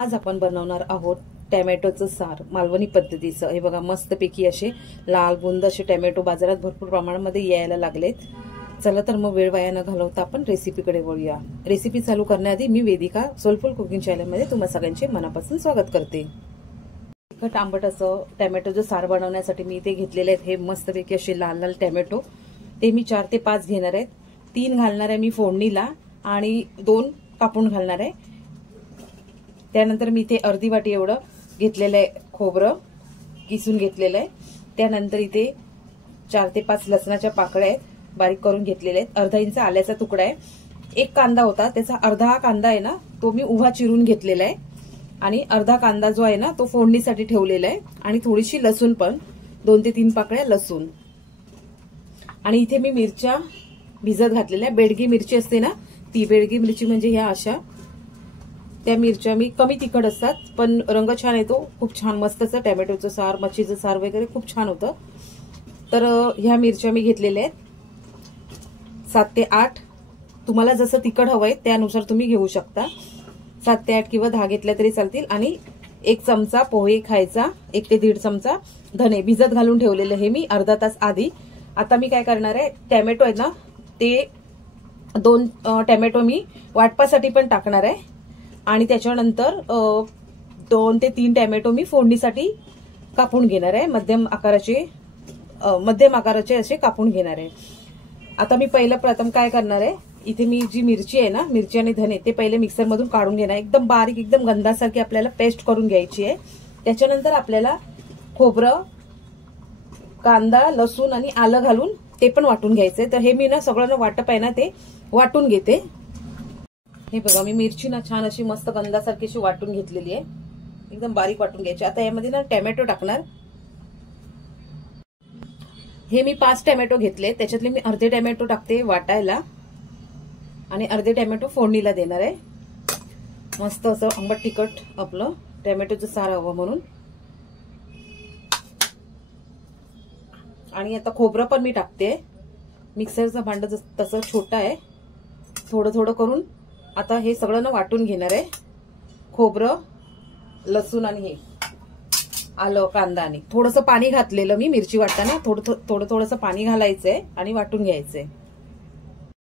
आज आपण बनवणार आहोत टोमॅटोचं सार मालवणी पद्धतीचं। हे बघा मस्तपैकी असे लाल बुंद असे टोमॅटो बाजारात भरपूर प्रमाणामध्ये यायला लागलेत। चला तर मग वेळ वाया न घालवता आपण रेसिपीकडे वळूया। रेसिपी चालू करण्याआधी मी वेदिका सोलफुल कुकिंग चॅनलमध्ये तुम्हा सगळ्यांचे मनापासून स्वागत करते। तिखट आंबट असं टोमॅटोचं सार बनवण्यासाठी मी इथे घेतलेले आहेत हे मस्तपैकी असे लाल लाल टोमॅटो। ते मी 4 ते 5 घेणार आहेत। 3 घालणार आहे मी फोडणीला आणि 2 कापून घालणार आहे। त्यानंतर मी इथे अर्धी वाटी एवढं घेतलेलं आहे खोबरं किसून घेतलेलं आहे। त्यानंतर इथे 4 ते 5 लसणाच्या पाकळ्या आहेत बारीक करून घेतलेल्या आहेत। अर्धा इंच आल्याचा तुकडा आहे। एक कांदा होता त्याचा अर्धा कांदा आहे ना तो मी उभा चिरून घेतलेला आहे आणि अर्धा कांदा जो आहे ना तो फोडणीसाठी ठेवलेला आहे आणि थोडीशी लसूण पण 2 ते 3 पाकळ्या लसूण। आणि इथे मी मिरच्या भिजत घातलेल्या बेडगी मिरची असते ना ती बेडगी मिरची म्हणजे ह्या अशा त्या मिरच्या मी कमी तिखट असतात पण रंग छान येतो खूप छान मस्त असं टोमॅटोचं सार मच्छीचं सार वगैरे खूप छान होतं। तर ह्या मिरच्या मी घेतलेल्या आहेत 7 ते 8 तुम्हाला जसं तिखट हवंय त्यानुसार तुम्ही घेऊ शकता। 7 ते 8 किंवा 10 घेतल्या तरी चालतील। आणि 1 चमचा पोहे खायचा 1 ते 1.5 चमचा धने भिजत घालून ठेवलेले हे मी अर्धा तास आधी। आता मी काय करणार आहे टोमॅटो आहे ना ते 2 टोमॅटो मी वाटपासाठी पण टाकणार आहे आणि त्याच्यानंतर 2 ते 3 टोमॅटो मी फोडणीसाठी कापून घेणार आहे मध्यम आकाराचे असे कापून घेणार आहे। आता मी प्रथम काय करणार आहे इथे मी जी मिरची आहे ना मिरची आणि धने ते पहिले मिक्सर मधून काढून घेणार एकदम बारीक एकदम गंधासारखी आपल्याला पेस्ट करून घ्यायची आहे। त्याच्यानंतर आपल्याला खोबरं कांदा लसूण आणि आलं घालून ते पण वाटून घ्यायचंय। तर हे मी ना सगळं वाटप आहे ना ते वाटून घेते। हे बघा मी मिरची ना छान अशी मस्त गंधासारखी अशी वाटून घेतलेली आहे एकदम बारीक वाटून घ्यायची। आता यामध्ये ना टोमॅटो टाकणार। हे मी 5 टोमॅटो घेतले त्याच्यातले मी अर्धे टोमॅटो टाकते वाटायला आणि अर्धे टोमॅटो फोडणीला देणार आहे। मस्त असं आंबट तिखट आपलं टोमॅटोचं सार हवं म्हणून। आणि आता खोबरं पण मी टाकते। मिक्सरचं भांड तसं छोटं आहे थोडं थोडं करून आता हे सगळं ना वाटून घेणार आहे। खोबरं लसूण आणि हे आलं कांदा आणि थोडंसं पाणी घातलेलं मी मिरची वाटताना थोडंसं पाणी घालायचंय आणि वाटून घ्यायचंय।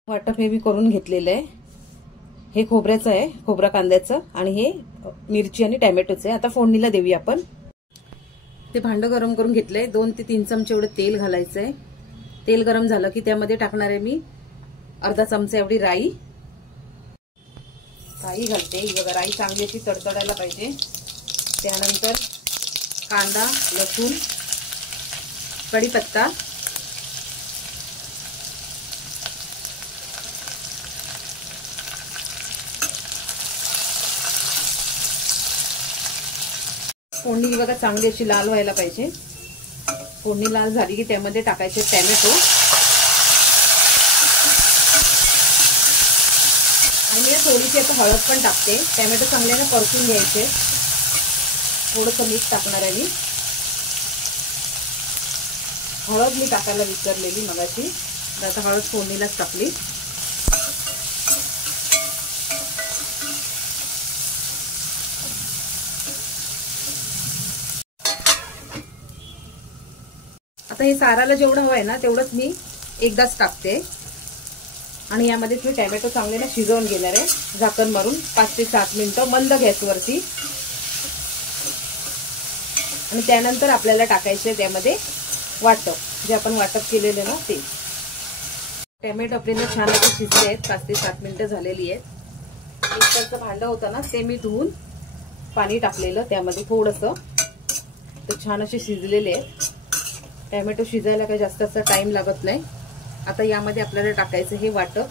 वाटप हे मी करून घेतलेलं आहे। हे खोबऱ्याचं आहे खोबरा कांद्याचं आणि हे मिरची आणि टोमॅटोचं आहे। आता फोडणीला देऊया आपण। ते भांड गरम करून घेतलंय 2 ते 3 चमचे एवढं तेल घालायचंय। तेल गरम झालं की त्यामध्ये टाकणार आहे मी अर्धा चमचा एवढी राई घालते। ही बघा राई चांगली अशी तडतडायला पाहिजे। त्यानंतर कांदा लसूण कढीपत्ता फोडणी बघा चांगली अशी लाल व्हायला पाहिजे। फोडणी लाल झाली की त्यामध्ये टाकायचे टोमॅटो आणि मी थोडीशी आता हळद पण टाकते। टोमॅटो चांगल्याने परतून घ्यायचे। थोडंसं मीठ टाकणार आहे मी। हळद मी टाकायला विसरलेली मगाशी आता हळद फोडणीलाच टाकली। आता हे साराला जेवढं हवंय ना तेवढंच मी एकदाच टाकते आणि यामध्ये मी टोमॅटो चांगले ना शिजवून घेणार आहे झाकण मारून 5 ते 7 मिनिटं मंद गॅसवरती। आणि त्यानंतर आपल्याला टाकायचे त्यामध्ये वाटप जे आपण वाटप केलेले ना ते। टोमॅटो आपल्याला छान असे शिजले आहेत 5 ते 7 मिनिटं झालेली आहेत। मिक्सरचं भांडं होतं ना ते मी धुवून पाणी टाकलेलं त्यामध्ये थोडंसं तर छान असे शिजलेले आहेत। टोमॅटो शिजायला काही जास्त असा टाइम लागत नाही। आता यामध्ये आपल्याला टाकायचं हे वाटप।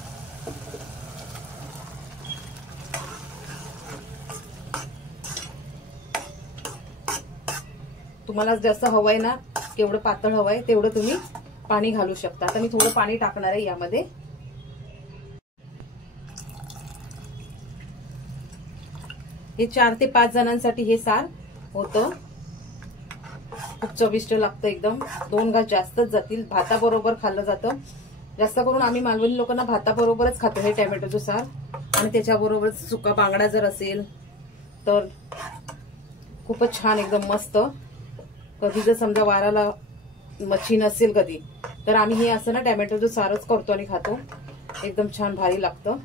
तुम्हाला जसं हवंय ना केवढं पातळ हवंय तेवढं तुम्ही पाणी घालू शकता। आता मी थोडं पाणी टाकणार आहे यामध्ये। हे 4 ते 5 जणांसाठी हे सार होतं। खूप चविष्ट लागतं एकदम। 2 घास जास्तच जातील भाताबरोबर खाल्लं जातं। जास्त करून आम्ही मालवणी लोकांना भाताबरोबरच खातो हे टोमॅटोचं सार आणि त्याच्याबरोबर सुका बांगडा जर असेल तर खूपच छान, एकदम मस्त. कधी जर समजा वाराला मच्छी नसेल कधी, तर आम्ही हे असं ना टॅमॅटोचं सारच करतो आणि खातो. एकदम छान भारी लागतं.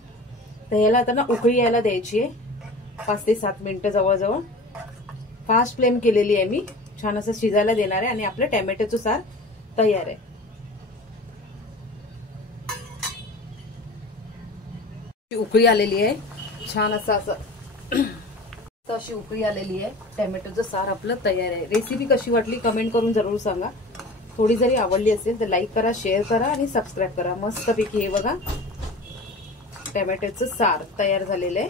तर ह्याला आता ना उकळी यायला द्यायची आहे 5 ते 7 मिनिटं जवळजवळ. फास्ट फ्लेम केलेली आहे मी. छान असं शिजायला देणार आहे आणि आपलं टॅमॅटोचं सार तयार आहे. उकळी आलेली आहे छान असं अशी उकळी आलेली आहे. टॅमॅटोचं सार आपलं तयार आहे. रेसिपी कशी वाटली कमेंट करून जरूर सांगा. थोडी जरी आवडली असेल तर लाईक करा, शेअर करा आणि सबस्क्राईब करा. मस्तपैकी हे बघा टॅमॅटोचं सार तयार झालेलं आहे.